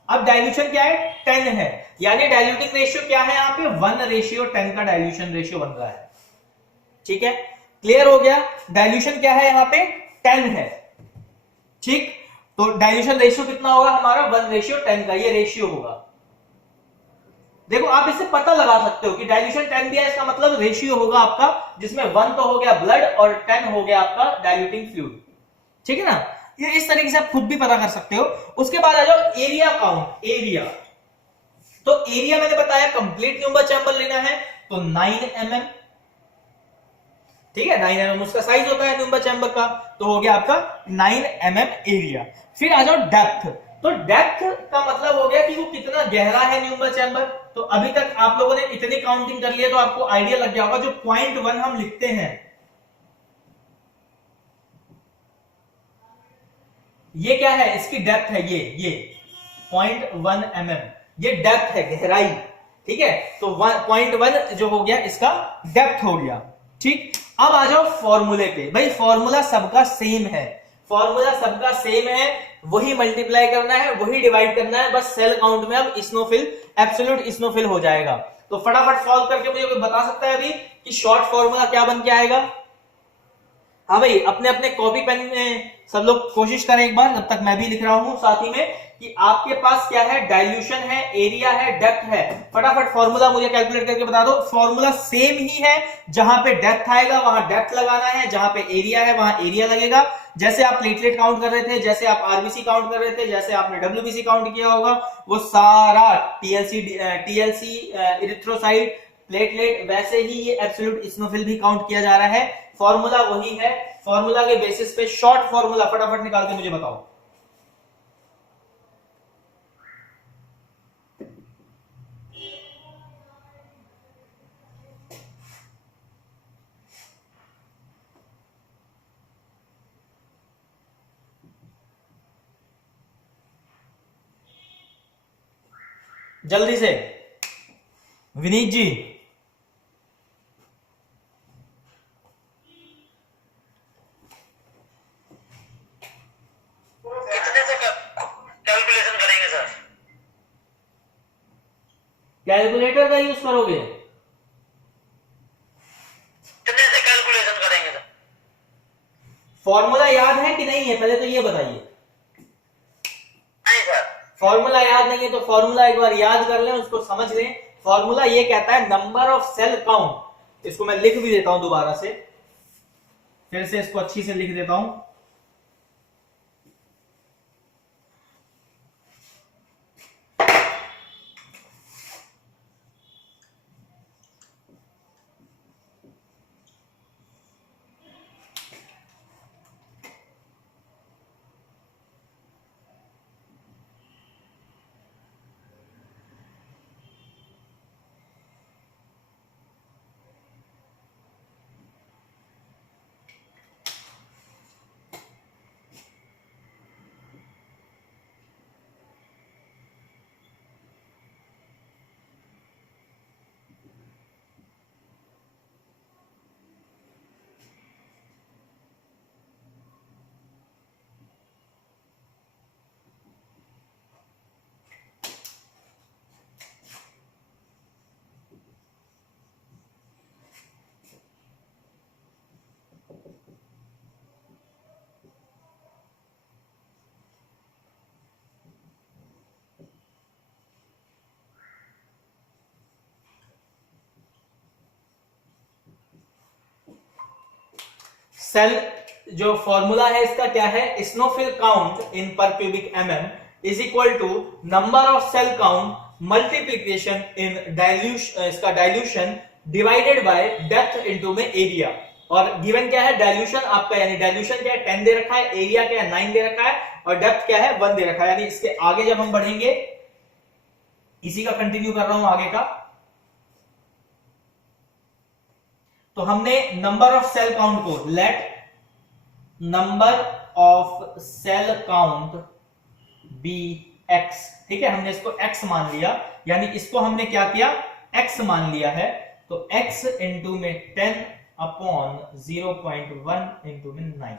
अब डाइल्यूशन क्या है? 10 है, यानी डाइल्यूटिंग रेशियो क्या है यहाँ पे? 1:10 का डाइल्यूशन रेशियो बन रहा है, ठीक है। क्लियर हो गया? डाइल्यूशन क्या है यहाँ पे? 10 है, ठीक। तो डाइल्यूशन रेशियो कितना होगा हमारा? 1:10 का ये रेशियो होगा। देखो आप इससे पता लगा सकते हो कि डाइल्यूशन 10 दिया, इसका मतलब रेशियो होगा आपका, जिसमें 1 तो हो गया ब्लड और 10 हो गया आपका डाइल्यूटिंग फ्लूइड, ठीक है ना। ये इस तरीके से आप खुद भी पता कर सकते हो। उसके बाद आ जाओ एरिया काउंट। एरिया तो एरिया मैंने बताया कंप्लीट न्यूमेंबर चैम्बर लेना है तो 9 mm, ठीक है 9 mm उसका साइज होता है न्यूमेंबर चैम्बर का, तो हो गया आपका 9 mm एरिया। फिर आ जाओ डेप्थ, तो डेप्थ का मतलब हो गया कि वो कितना गहरा है न्यूमेंबर चैम्बर। तो अभी तक आप लोगों ने इतनी काउंटिंग कर लिया तो आपको आइडिया लग गया होगा जो 0.1 हम लिखते हैं ये क्या है, इसकी डेप्थ है, ये 0.1 mm ये डेप्थ है, गहराई, ठीक है। तो 0.1 जो हो गया इसका डेप्थ हो गया, ठीक। अब आ जाओ फॉर्मूले पे, भाई फॉर्मूला सबका सेम है, फॉर्मूला सबका सेम है, वही मल्टीप्लाई करना है, वही डिवाइड करना है, बस सेल काउंट में अब स्नोफिल, एब्सोल्यूट स्नोफिल हो जाएगा। तो फटाफट सॉल्व करके मुझे कोई बता सकता है अभी कि शॉर्ट फॉर्मूला क्या बन के आएगा? हाँ भाई, अपने अपने कॉपी पेन में सब लोग कोशिश करें एक बार, जब तक मैं भी लिख रहा हूं साथ ही में, कि आपके पास क्या है, डाइल्यूशन है, एरिया है, डेप्थ है। फटाफट फॉर्मूला मुझे कैलकुलेट करके बता दो। फॉर्मूला सेम ही है, जहां पे डेप्थ आएगा वहां डेप्थ लगाना है, जहां पे एरिया है वहां एरिया लगेगा। जैसे आप प्लेटलेट काउंट कर रहे थे, जैसे आप आरबीसी काउंट कर रहे थे, जैसे आपने डब्ल्यूबीसी काउंट किया होगा, वो सारा टीएलसी इरिथ्रोसाइट प्लेटलेट, वैसे ही ये एब्सोल्यूट इस्नोफिल भी काउंट किया जा रहा है। फॉर्मूला वही है, फॉर्मूला के बेसिस पे शॉर्ट फॉर्मूला फटाफट निकाल के मुझे बताओ। जल्दी से विनीत जी। कितने से कैलकुलेशन करेंगे सर? कैलकुलेटर का यूज करोगे? कितने से कैलकुलेशन करेंगे सर? फॉर्मूला याद है कि नहीं है, पहले तो ये बताइए। नहीं सर। फॉर्मूला याद नहीं है तो फॉर्मूला एक बार याद कर लें, उसको समझ लें। फॉर्मूला ये कहता है नंबर ऑफ सेल काउंट, इसको मैं लिख भी देता हूं दोबारा से, फिर से इसको अच्छी से लिख देता हूं। सेल जो फॉर्मूला है इसका क्या है, स्नोफिल काउंट इन पर cubic mm is equal to number of cell count multiplication in dilution, इसका dilution divided by depth into में एरिया। और गिवन क्या है, डाइल्यूशन आपका, यानी डाइल्यूशन क्या है 10 दे रखा है, एरिया क्या है 9 दे रखा है, और डेप्थ क्या है 1 दे रखा है। यानी इसके आगे जब हम बढ़ेंगे, इसी का कंटिन्यू कर रहा हूं आगे का, तो हमने नंबर ऑफ सेल काउंट को, let number of cell count be x, ठीक है, हमने इसको x मान लिया, यानी इसको हमने क्या किया, x मान लिया है। तो x इंटू में 10 अपॉन 0.1 इंटू में 9,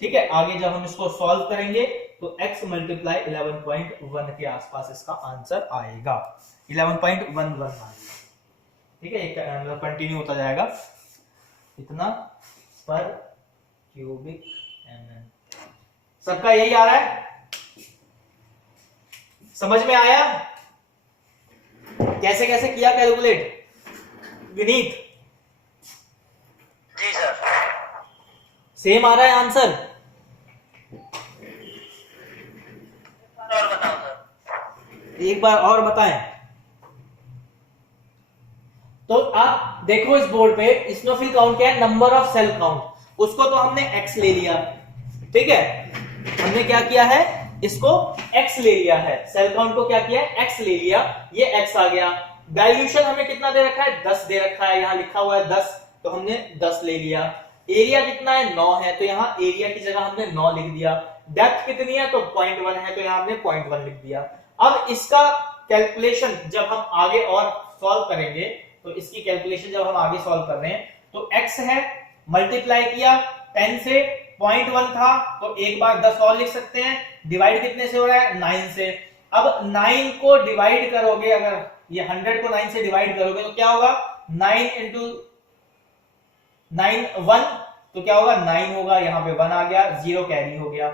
ठीक है। आगे जब हम इसको सॉल्व करेंगे तो x मल्टीप्लाई 11.1 के आसपास इसका आंसर आएगा, 11.11 मान लिया, ठीक है। एक कंटिन्यू होता जाएगा इतना पर क्यूबिक एमएम। सबका यही आ रहा है, समझ में आया कैसे कैसे किया कैलकुलेट? विनीत जी सर। सेम आ रहा है आंसर? और बताओ सर। एक बार और बताएं। आप देखो इस बोर्ड पे इस्नोफिल काउंट क्या है, नंबर ऑफ सेल काउंट, उसको तो हमने x ले लिया, ठीक है, हमने क्या किया है, इसको x ले लिया है, सेल काउंट को क्या किया है, x ले लिया, ये x आ गया। डाइल्यूशन हमें कितना दे रखा है, 10 दे रखा है, यहां लिखा हुआ है 10, तो हमने 10 ले लिया। एरिया कितना है, 9 है, तो यहां एरिया की जगह हमने 9 लिख दिया। डेप्थ कितनी है, तो 0.1 है, तो यहां हमने 0.1 लिख दिया। अब इसका कैलकुलेशन जब हम आगे और सॉल्व करेंगे, तो इसकी कैलकुलेशन जब हम आगे सॉल्व कर रहे हैं, तो x है, मल्टीप्लाई किया 10 से, 0.1 था, तो एक बार 10 और लिख सकते हैं, डिवाइड कितने से हो रहा है, 9 से। अब 9 को डिवाइड करोगे, अगर ये 100 को 9 से डिवाइड करोगे तो क्या होगा, 9 इंटू 9 1, तो क्या होगा 9 होगा, यहां पे 1 आ गया, 0 कैरी हो गया,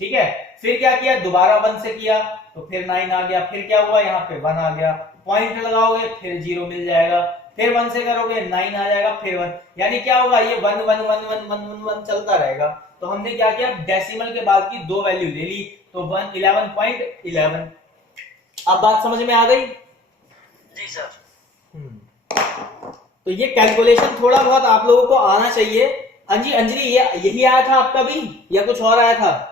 ठीक है। फिर क्या किया, दोबारा 1 से किया तो फिर 9 आ गया, फिर क्या हुआ, यहाँ पे 1 आ गया, पॉइंट लगाओगे फिर 0 मिल जाएगा, फिर 1 से करोगे 9 आ जाएगा, फिर 1, यानी क्या होगा, ये 1 1 1 1 1 1 1 चलता रहेगा। तो हमने क्या किया, डेसिमल के बाद की 2 वैल्यू ले ली, तो 11.11। अब बात समझ में आ गई? जी सर। तो ये कैलकुलेशन थोड़ा बहुत आप लोगों को आना चाहिए। हाँ जी अंजलि, ये यही आया था आपका भी या कुछ और आया था?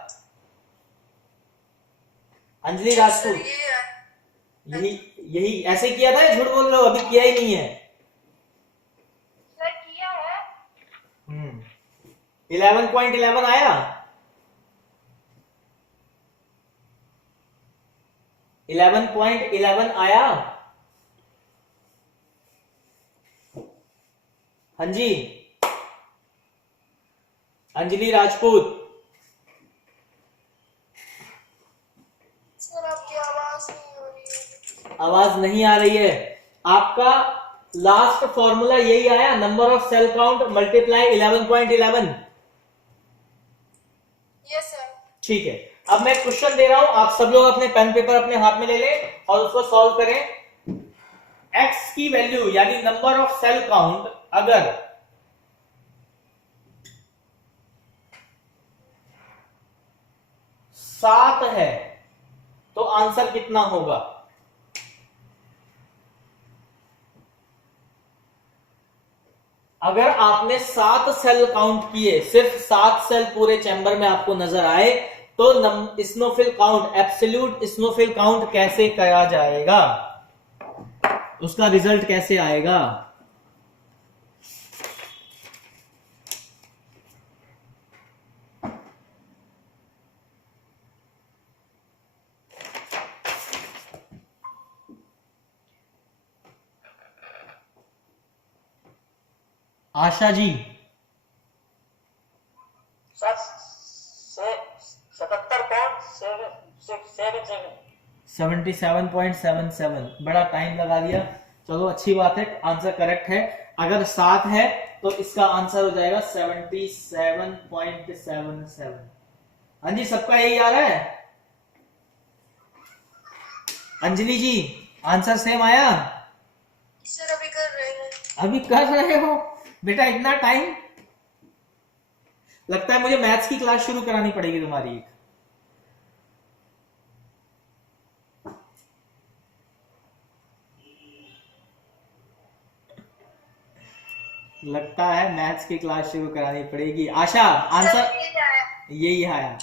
अंजलि राजपूत, यही यही ऐसे किया था या झूठ बोल रहे हो, अभी किया ही नहीं है? सर किया है। 11.11 आया, 11.11 आया। हाँ जी अंजलि राजपूत, सर आपकी आवाज नहीं हो रही है। आवाज नहीं आ रही है? आपका लास्ट फॉर्मूला यही आया, number of cell count multiply 11.11। Yes sir. ठीक है, अब मैं क्वेश्चन दे रहा हूं, आप सब लोग अपने पेन पेपर अपने हाथ में ले लें और उसको सॉल्व करें। x की वैल्यू यानी नंबर ऑफ सेल काउंट अगर 7 है तो आंसर कितना होगा? अगर आपने 7 सेल काउंट किए, सिर्फ 7 सेल पूरे चैम्बर में आपको नजर आए, तो स्नोफिल काउंट, एब्सोल्यूट स्नोफिल काउंट कैसे करा जाएगा, उसका रिजल्ट कैसे आएगा? आशा जी, 77.77, बड़ा टाइम लगा दिया, चलो अच्छी बात है, आंसर करेक्ट है। अगर 7 है तो इसका आंसर हो जाएगा 77.77। हाँ जी, सबका यही आ रहा है? अंजलि जी आंसर सेम आया? सर अभी कर रहे हैं। अभी कर रहे हो बेटा, इतना टाइम लगता है मुझे मैथ्स की क्लास शुरू करानी पड़ेगी तुम्हारी एक। लगता है मैथ्स की क्लास शुरू करानी पड़ेगी। आशा आंसर यही आया,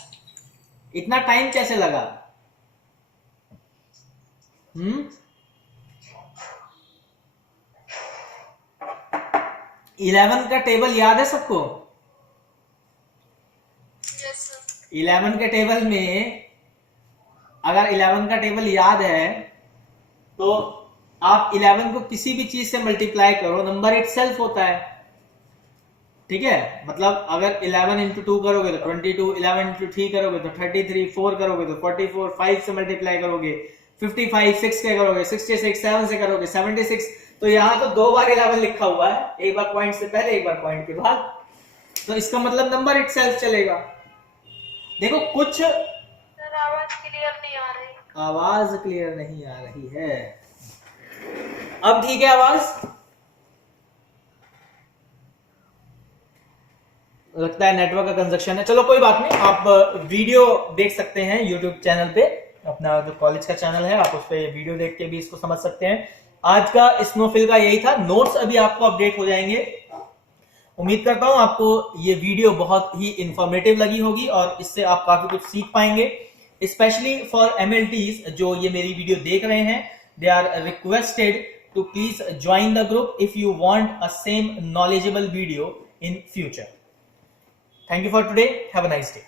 इतना टाइम कैसे लगा? 11 का टेबल याद है सबको? Yes sir. 11 के टेबल में अगर 11 का टेबल याद है तो आप 11 को किसी भी चीज से मल्टीप्लाई करो, नंबर इटसेल्फ होता है, ठीक है। मतलब अगर 11 इंटू 2 करोगे तो 22, 11 इंटू 3 करोगे तो 33, 4 करोगे तो 44, 5 से मल्टीप्लाई करोगे 55, 6 के करोगे 66, 7 से करोगे 76। तो यहां तो 2 बार 11 लिखा हुआ है, एक बार पॉइंट से पहले एक बार पॉइंट के बाद, तो इसका मतलब नंबर इटसेल्फ चलेगा। देखो कुछ सर आवाज क्लियर नहीं आ रही। आवाज क्लियर नहीं आ रही है, अब ठीक है आवाज? लगता है नेटवर्क का कंजक्शन है, चलो कोई बात नहीं, आप वीडियो देख सकते हैं यूट्यूब चैनल पे, अपना जो कॉलेज का चैनल है, आप उस पर वीडियो देख के भी इसको समझ सकते हैं। आज का स्नोफिल का यही था। नोट्स अभी आपको अपडेट हो जाएंगे। उम्मीद करता हूं आपको ये वीडियो बहुत ही इंफॉर्मेटिव लगी होगी और इससे आप काफी कुछ सीख पाएंगे। स्पेशली फॉर MLTs जो ये मेरी वीडियो देख रहे हैं, they are requested to please join the group if you want a same knowledgeable video in future. Thank you for today. Have a nice day.